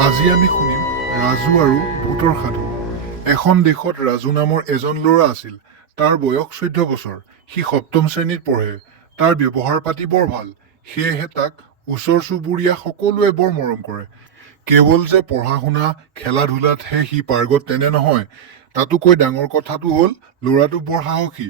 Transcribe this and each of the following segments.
আজি আমি শুনিম ৰাজু আৰু ভূতৰ সাধু। এখন দেশত ৰাজু নামৰ এজন ল'ৰা আছিল। তাৰ বয়স 14 বছৰ। সি সপ্তম শ্ৰেণীত পঢ়ে। তাৰ ব্যৱহাৰ পাতি বৰ ভাল, সেয়েহে তাক ওচৰ চুবুৰীয়া সকলোৱে বৰ মৰম কৰে। কেৱল যে পঢ়া শুনা খেলা ধূলাতহে সি পাৰ্গত তেনে নহয়, তাতোকৈ ডাঙৰ কথাটো হ'ল ল'ৰাটো বৰ সাহসী।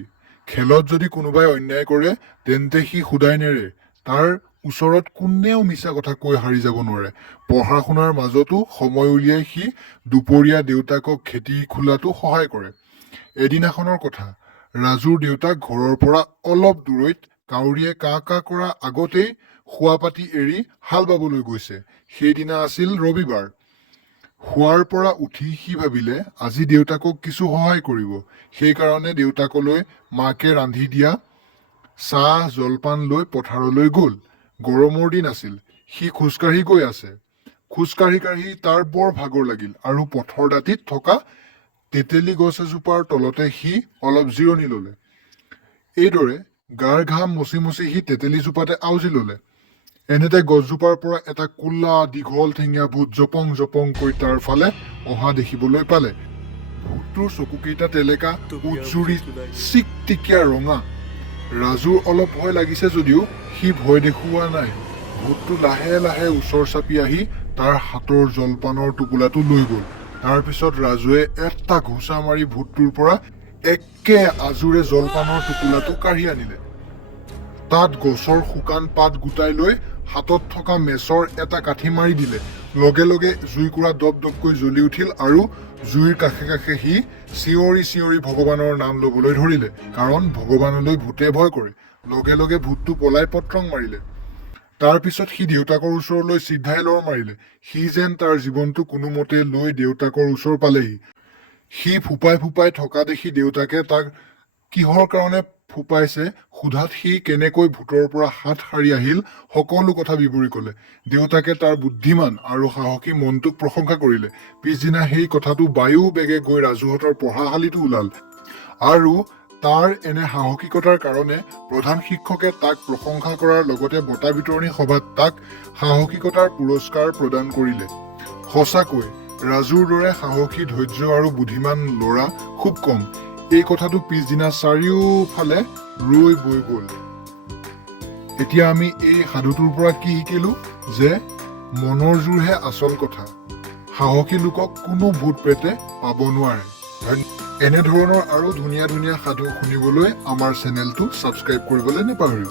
খেলত যদি কোনোবাই অন্যায় কৰে তেন্তে সি শুদাই নেৰে। তাৰ ওচৰত কোনেও মিছা কথা কৈ হাৰি যাব নোৱাৰে। পঢ়া শুনাৰ মাজতো সময় উলিয়াই সি দুপৰীয়া দেউতাকক খেতি খোলাতো সহায় কৰে। এদিনাখনৰ কথা, ৰাজুৰ দেউতাক ঘৰৰ পৰা অলপ দূৰৈত কাউৰীয়ে কা কা কৰা আগতেই শোৱা পাতি এৰি হাল বাবলৈ গৈছে। সেইদিনা আছিল ৰবিবাৰ। শোৱাৰ পৰা উঠি সি ভাবিলে আজি দেউতাকক কিছু সহায় কৰিব। সেইকাৰণে দেউতাকলৈ মাকে ৰান্ধি দিয়া চাহ জলপান লৈ পথাৰলৈ গ'ল। গৰমৰ দিন আছিল। সি খোজকাঢ়ি গৈ আছে। খোজকাঢ়ি কাঢ়ি তাৰ বৰ ভাগৰ লাগিল আৰু পথৰ দাঁতিত থকা তেতেলী গছ এজোপাৰ তলতে সি অলপ জিৰণি ললে। এইদৰে গাৰ ঘাম মচি মচি সি তেতেলীজোপাতে আউজি ললে। এনেতে গছজোপাৰ পৰা এটা কোলা দীঘল ঠেঙীয়া ভূত জপং জপংকৈ তাৰ ফালে অহা দেখিবলৈ পালে। ভূতটোৰ চকুকেইটা টেলেকা, উজ্জুৰি চিকটিকিয়া ৰঙা। ৰাজুৰ অলপ ভয় লাগিছে যদিও সি ভয় দেখুওৱা নাই। ভূতটো লাহে লাহে ওচৰ চাপি আহি তাৰ হাতৰ জলপানৰ টোপোলাটো লৈ গ'ল। তাৰ পিছত ৰাজুৱে এটা ঘোচা মাৰি ভূতটোৰ পৰা একে আজোৰে জলপানৰ টোপোলাটো কাঢ়ি আনিলে। তাত গছৰ শুকান পাত গোটাই লৈ হাতত থকা মেচৰ এটা কাঠি মাৰি দিলে। লগে লগে জুইকুৰা দপ দপকৈ জ্বলি উঠিল আৰু জুইৰ কাষে কাষে সি চিঞৰি চিঞৰি ভগৱানৰ নাম লবলৈ ধৰিলে, কাৰণ ভগৱানলৈ ভূতে ভয় কৰে। লগে লগে ভূতটো পলাই পত্ৰং মাৰিলে। তাৰ পিছত সি দেউতাকৰ ওচৰলৈ চিধাই লৰ মাৰিলে। সি যেন তাৰ জীৱনটো কোনোমতে লৈ দেউতাকৰ ওচৰ পালেহি। সি ফোপাই ফোপাই থকা দেখি দেউতাকে তাক কিহৰ কাৰণে ফোপাইছে সোধাত সি কেনেকৈ ভূতৰ পৰা হাত সাৰি আহিল সকলো কথা বিৱৰি কলে। দেউতাকে তাৰ বুদ্ধিমান আৰু সাহসী মনটোক প্ৰশংসা কৰিলে। পিছদিনা সেই কথাটো বায়ু বেগে গৈ ৰাজুহঁতৰ পঢ়াশালীতো ওলাল আৰু তাৰ এনে সাহসিকতাৰ কাৰণে প্ৰধান শিক্ষকে তাক প্ৰশংসা কৰাৰ লগতে বঁটা বিতৰণী সভাত তাক সাহসিকতাৰ পুৰস্কাৰ প্ৰদান কৰিলে। সঁচাকৈ ৰাজুৰ দৰে সাহসী, ধৈৰ্য আৰু বুদ্ধিমান ল'ৰা খুব কম। এই কথাটো পিছদিনা চাৰিওফালে ৰৈ বৈ গ'ল। এতিয়া আমি এই সাধুটোৰ পৰা কি শিকিলো? যে মনৰ জোৰহে আচল কথা। সাহসী লোকক কোনো ভূত প্ৰেতে পাব নোৱাৰে। এনেধৰণৰ আৰু ধুনীয়া ধুনীয়া সাধু শুনিবলৈ আমাৰ চেনেলটো ছাবস্ক্ৰাইব কৰিবলৈ নাপাহৰিব।